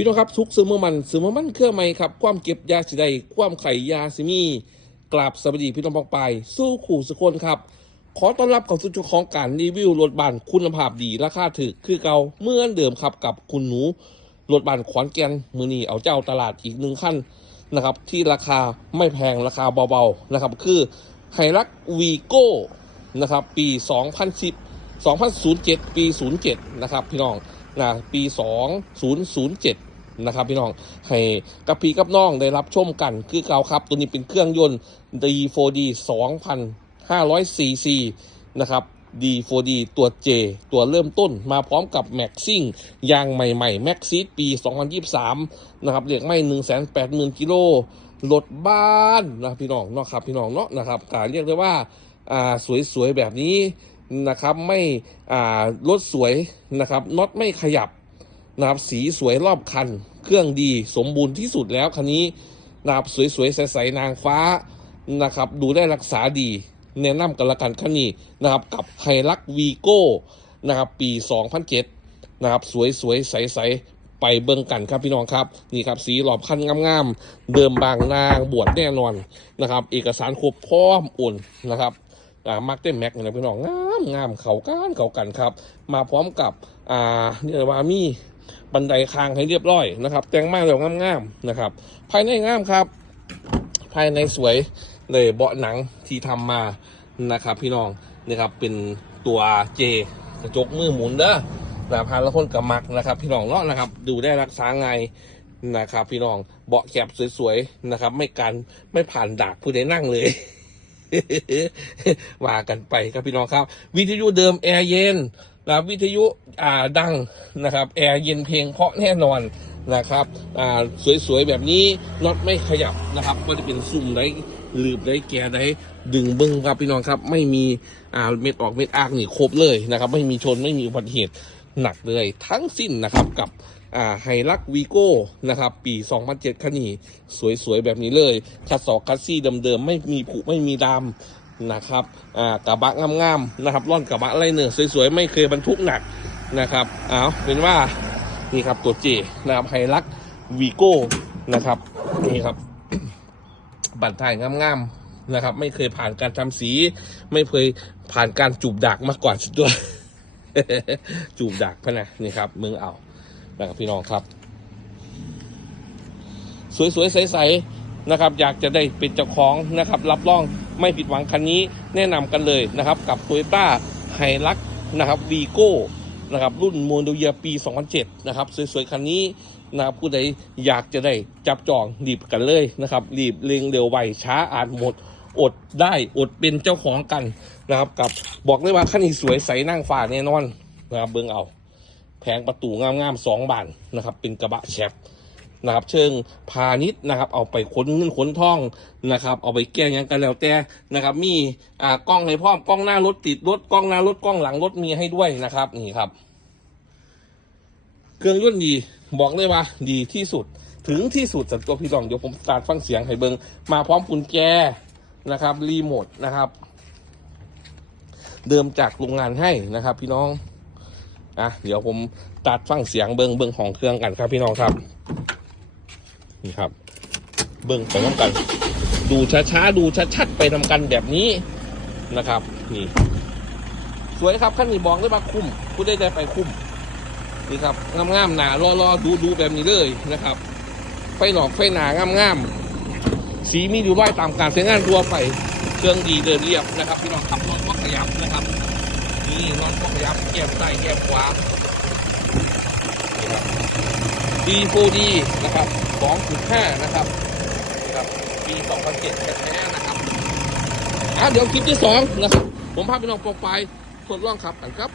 พี่น้องครับทุกซื้อเมื่อมันซื้อเมื่อมันเครื่องไหมครับ ความเก็บยาสิได้ความไข่ยาสิมีกราบสวัสดีพี่น้องปองไปสู้ขู่สกคนครับ ขอต้อนรับเข้าสู่ช่วงของการรีวิวรถบันคุณภาพดีราคาถูกคือเก่าเมื่อเดิมครับกับคุณหนูรถบันขอนแก่นมือนีเอาเจ้าตลาดอีกหนึ่งขั้นนะครับ ที่ราคาไม่แพงราคาเบาๆนะครับ คือไฮรักวีโก้นะครับ ปี 2010 2007 ปี 07 นะครับ พี่น้องนะปี 2007 นะครับพี่น้องให้กับพี่กับน้องได้รับชมกันคือเก่าครับ ตัวนี้เป็นเครื่องยนต์ D4D 2,500 cc นะครับ D4D ตัว J ตัวเริ่มต้นมาพร้อมกับ Max ซิ่งยางใหม่ๆ Max ซีดปี 2023 นะครับเรียกไม่ 180,000 กิโลรถบ้านนะพี่น้องเนาะครับพี่น้องเนาะนะครับการเรียกได้ว่าอ่าสวยๆแบบนี้นะครับไม่อ่ารถสวยนะครับน็อตไม่ขยับ นะครับสีสวยรอบคัน เครื่องดีสมบูรณ์ที่สุดแล้วคันนี้นะครับสวยๆใสๆนางฟ้านะครับดูได้รักษาดี แนะนำกันละกันคันนี้นะครับกับไฮรักวีโก้นะครับปี 2007นะครับสวยๆใสๆไปเบิ่งกันครับพี่น้องครับนี่ครับสีหลอบคันงามๆเดิมบางนางบวชแน่นอนนะครับ เอกสารครบพร้อมอุ่นนะครับอ่ามักเต้นแม็กนะพี่น้องงามงามเขากันเขากันครับ มาพร้อมกับอ่าเนี่ยว่ามี บันไดคางให้เรียบร้อยนะครับ แต่งมากแล้วงามๆนะครับ ภายในงามครับ ภายในสวยเลยเบาะหนังที่ทำมานะครับ พี่น้องนะครับเป็นตัวเจกระจกมือหมุนเด้อแบบพาละคนกับมักนะครับ พี่น้องเนาะนะครับ ดูได้รักษาไงนะครับ พี่น้องเบาะแคบสวยๆนะครับ ไม่กันไม่ผ่านดากผู้ใดนั่งเลยว่ากันไปครับพี่น้องครับ วิทยุเดิมแอร์เย็น นะครับวิทยุอ่าดังนะครับ แอร์เย็นเพลงเพราะแน่นอนนะครับอ่าสวยๆแบบนี้น็อตไม่ขยับนะครับ ก็จะเป็นซุ่มได้ลืบได้แก่ได้ดึงเบิ้งครับพี่น้องครับ ไม่มีอ่าเม็ดออกเม็ดอากนี่ครบเลยนะครับ ไม่มีชนไม่มีอุบัติเหตุหนักเลย ทั้งสิ้นนะครับกับอ่าไฮรักวีโก้นะครับ ปี 2007คันนี้สวยๆ แบบนี้เลยคัดสอกคัดซี่เดิมๆ ไม่มีผุไม่มีดำ นะครับอ่ากระบะงามๆนะครับร่อนกระบะไรเนอร์สวยๆไม่เคยบรรทุกหนักนะครับเอาเป็นว่านี่ครับตัวเจนะครับไฮรักวีโก้นะครับนี่ครับ บัตรถ่ายงามๆนะครับ ไม่เคยผ่านการทำสี ไม่เคยผ่านการจูบดักมาก่อนสุดด้วยจูบดักพะนะนี่ครับเมืองเอานะครับพี่น้องครับ สวยๆใสๆนะครับ อยากจะได้เป็นเจ้าของนะครับ รับรอง ไม่ผิดหวังคันนี้แนะนำกันเลยนะครับกับ t o y ยต้าไฮรักนะครับวีโก้นะครับรุ่นโมโนเยียปี 2007 นะครับ สวยๆ คันนี้นะครับผู้ใดอยากจะได้จับจองรีบกันเลยนะครับรีบเร่งเร็วไวช้าอาจหมด อดได้อดเป็นเจ้าของกันนะครับกับบอกเลยว่าคันนี้สวยใสนั่งฟ้าแน่นอนนะครับเบิ่งเอา แผงประตูงามๆสองบานนะครับ เป็นกระบะแชป นะครับ เชิงพาณิชย์นะครับ เอาไปขนเงินขนทองนะครับ เอาไปแก้ยังกันแล้วแต่นะครับ มีอ่ากล้องให้พร้อมกล้องหน้ารถติดรถกล้องหน้ารถกล้องหลังรถมีให้ด้วยนะครับนี่ครับ เครื่องยนต์ดีบอกเลยว่า ดีที่สุดถึงที่สุดสำหรับตัวพี่รองเดี๋ยวผมสตาร์ทฟังเสียงให้เบิงมาพร้อมกุญแจนะครับรีโมทนะครับ เดิมจากโรงงานให้นะครับ พี่น้องอะเดี๋ยวผมตัดฟังเสียงเบิงเบิงของเครื่องกันครับพี่น้องครับ นี่ครับ เบิงไปน้ำกัน ดูช้าๆดูชัดๆไปทำกันแบบนี้นะครับ นี่ สวยครับขั้นนี้บอกเลยว่าคุ้มผู้ได้ได้ไปคุ้มนี่ครับงามๆหนารอๆดูดูแบบนี้เลยนะครับ ไฟหนอกไฟหนางามๆสีมีอยู่ร้อยตามการใช้งานทั่วไปเครื่องดีเดินเรียบนะครับพี่น้องขับรถก็ขยับนะครับ นี่นอนก็ขยับแก้มซ้แก้มขวา D4D นะครับ 2.5 นะครับนะครับปี2007แท้ๆนะครับอะเดี๋ยวคลิปที่ 2 นะครับ ผมพาไปลองโปรไฟล์ทดลองขับกันครับ